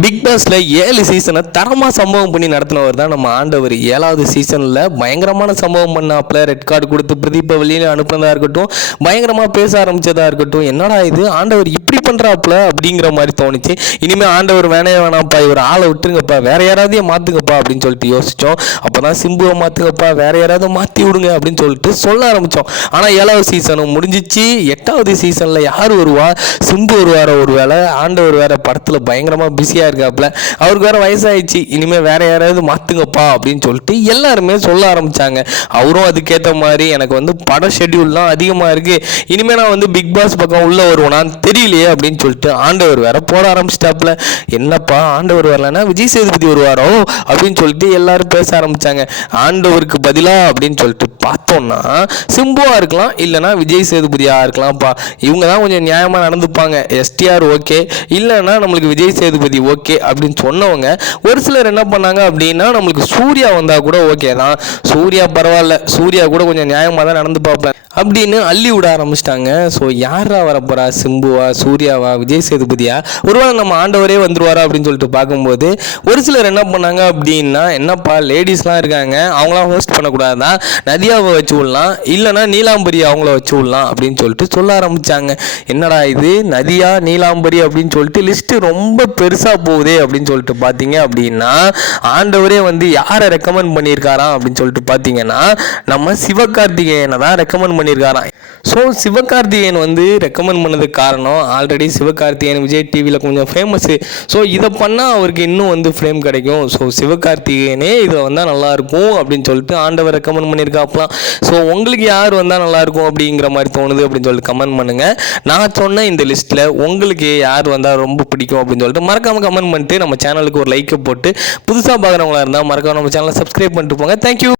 Big பாஸ்ல 7 சீசனை தரமாக சம்பவம் பண்ணி நடத்தினவர் தான் நம்ம ஆண்டவர். 7வது சீசனில் பயங்கரமான சம்பவம் பண்ணாப்புல. ரெட் கார்டு கொடுத்து பிரதீப்பை வெளியில் அனுப்புனதாக இருக்கட்டும், பயங்கரமாக பேச ஆரம்பித்ததாக இருக்கட்டும். என்னடா இது ஆண்டவர் இப்படி பண்ணுறாப்புல அப்படிங்கிற மாதிரி தோணுச்சு. இனிமேல் ஆண்டவர் வேணாம்ப்பா, இவர் ஆளை விட்டுருங்கப்பா, வேற யாராவது மாற்றுங்கப்பா அப்படின்னு சொல்லிட்டு யோசித்தோம். அப்போ தான் சிம்புவை மாற்றுங்கப்பா, வேற யாராவது மாற்றி விடுங்க அப்படின்னு சொல்லிட்டு சொல்ல ஆரம்பித்தோம். ஆனால் 7வது சீசனும் முடிஞ்சிச்சு. 8வது சீசனில் யார் வருவா? சிம்பு வருவார? ஒரு வேளை ஆண்டவர் வேற படத்தில் பயங்கரமாக பிஸியாக இருக்காப்புல, அவருக்கு வேற வயசாயிடுச்சு, இனிமே வேற யாராவது மாத்துங்கப்பா அப்படின்னு சொல்லிட்டு எல்லாருமே சொல்ல ஆரம்பிச்சாங்க. அவரும் அதுக்கேற்ற மாதிரி எனக்கு பட ஷெட்யூல்லாம் அதிகமா இருக்கு, இனிமே நான் பிக் பாஸ் பக்கம் உள்ள வருவானான்னு தெரியலையே அப்படின்னு சொல்லிட்டு ஆண்டவர் வேற போட ஆரம்பிச்சிட்டாப்புல. என்னப்பா ஆண்டவர் வரலன்னா விஜய் சேதுபதி வருவாரோ அப்படின்னு சொல்லிட்டு எல்லாரும் பேச ஆரம்பிச்சாங்க. ஆண்டவருக்கு பதிலா அப்படின்னு சொல்லிட்டு பார்த்தோம்னா சிம்புவா இருக்கலாம், இல்லைன்னா விஜய் சேதுபதியா இருக்கலாம்ப்பா. இவங்க தான் கொஞ்சம் நியாயமா நடந்துப்பாங்க. எஸ்டிஆர் ஓகே, இல்லைன்னா நம்மளுக்கு விஜய் சேதுபதி ஓகே அப்படின்னு சொன்னவங்க ஒரு சிலர் என்ன பண்ணாங்க அப்படின்னா, நம்மளுக்கு சூர்யா வந்தா கூட ஓகே தான், சூர்யா பரவாயில்ல, சூர்யா கூட கொஞ்சம் நியாயமாக தான் நடந்து பார்ப்பேன் அப்படின்னு அள்ளி விட ஆரம்பிச்சிட்டாங்க. ஸோ யாரா வரப்போறா? சிம்புவா, சூர்யாவா, விஜய் சேதுபதியா, ஒருவேளை நம்ம ஆண்டவரே வந்துருவாரா அப்படின்னு சொல்லிட்டு பார்க்கும்போது ஒரு சிலர் என்ன பண்ணாங்க அப்படின்னா, என்னப்பா லேடிஸ்லாம் இருக்காங்க, அவங்களாம் ஹோஸ்ட் பண்ணக்கூடாதான், நதியாவை வச்சு விடலாம், இல்லைன்னா நீலாம்பரி அவங்கள வச்சு விடலாம் அப்படின்னு சொல்லிட்டு சொல்ல ஆரம்பிச்சாங்க. என்னடா இது நதியா நீலாம்பரி அப்படின்னு சொல்லிட்டு லிஸ்ட் ரொம்ப பெருசா போகுதே அப்படின்னு சொல்லிட்டு பார்த்தீங்க அப்படின்னா, ஆண்டவரே யாரை ரெக்கமெண்ட் பண்ணியிருக்காராம் அப்படின்னு சொல்லிட்டு பார்த்தீங்கன்னா, நம்ம சிவகார்த்திகேயனை தான் ரெக்கமெண்ட் பண்ணியிருக்காராம். ஸோ சிவகார்த்திகேயன் ரெக்கமெண்ட் பண்ணதுக்கு காரணம், ஆல்ரெடி சிவகார்த்திகேயன் விஜய் டிவியில் கொஞ்சம் ஃபேமஸ்ஸு. ஸோ இதை பண்ணால் அவருக்கு இன்னும் ஃப்ரேம் கிடைக்கும், ஸோ சிவகார்த்திகேயனே இதை வந்தால் நல்லாயிருக்கும் அப்படின்னு சொல்லிட்டு ஆண்டவர் ரெக்கமெண்ட் பண்ணியிருக்காப்பலாம். ஸோ உங்களுக்கு யார் வந்தால் நல்லாயிருக்கும் அப்படிங்கிற மாதிரி தோணுது அப்படின்னு சொல்லிட்டு கமெண்ட் பண்ணுங்கள். நான் சொன்ன இந்த லிஸ்ட்டில் உங்களுக்கு யார் வந்தால் ரொம்ப பிடிக்கும் அப்படின்னு சொல்லிட்டு மறக்காமல் கமெண்ட் பண்ணிட்டு நம்ம சேனலுக்கு ஒரு லைக்கை போட்டு, புதுசாக பார்க்குறவங்களா இருந்தால் மறக்காம நம்ம சேனலை சப்ஸ்கிரைப் பண்ணிட்டு போங்க. தேங்க்யூ.